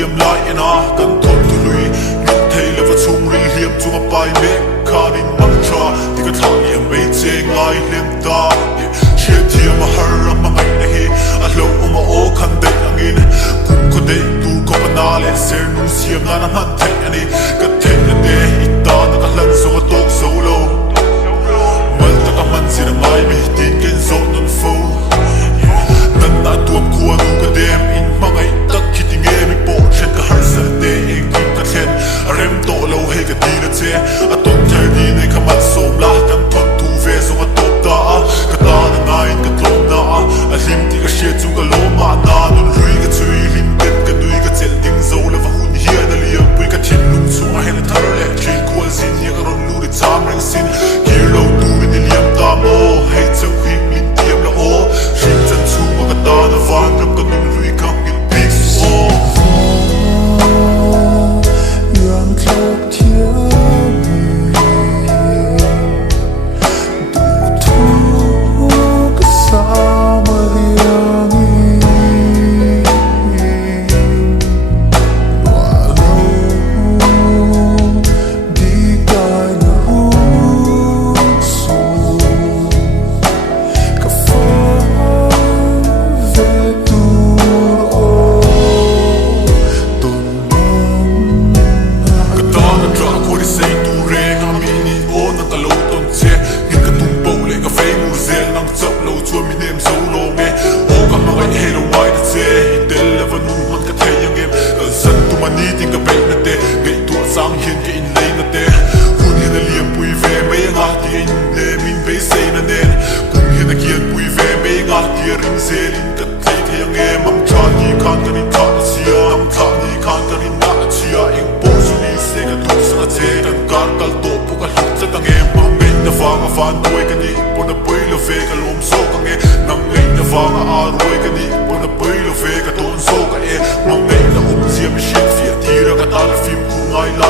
liam lại na kan Thawnthu Hlui ngin thei leva chung ri liam chunga pai me khanin mang tra ti ka thang liam mei cheng lai lem ta shit thiam a har ma ngai na hi a lo uma o khan dei angin kum ko dei tu ko panale ser nu siam na man thei ani ka thei na de ita na ka lan so tok solo mal ta ka man sir mai mi tin ken zo non fo nan na tuam khuwa nu ka dem in mangai tak kiting e mi po chen ka har sa de e kim ka chen a rem to lo he ka ti na che a ton thai ni nei ka mat som la kan Thawnthu ve so a top da ka ta na ngai ka tlom na a lim ti ka she chu ka lo ma na nun rui ka chui lim ket ka dui ka chel ding zo la va hun hia na liam pui ka thin lung chu a hen thar le chin kual zin ya ka ron lu ri cham reng sin kir lo tu ni liam ta mo hei chau hi min tiam la o shin chan chu ma ka ta na van ram ka nun rui ka ngil big so yang klok thia du thu ka sa ma liang di kai na hu so ka fa ve tu o ton ka ta na tra ko ri sei tu re nga mi ni o na ka lo ton che ngin ka tum po le ka fei mur zel nang chap lo chu mi nem so lo nge o ka ma ngai he lo wai da che tel la va nu man ka thei yang em ka san tu mani ting ka pe na te ngai tu sang hian ke in lei na te hun hian na liam pui ve me nga ti in le min be sei na nen kum hian na kian pui ve me nga ti ring zel in ka thei the yang em am cha ni khan ka ni tha na sia am tha ni khan ka ni na chia eng po su ni se ka tu sa che kan kar kal to pu ka lut sa tang em ma me na fa nga fan toy ka ni po na pui lo fe ka lom so ka nge nam ngai na fa nga a roi ka ni po na pui lo fe ka ton so ka e ma me na um sia mi shit fia ti ra ka ta la film ku ngai la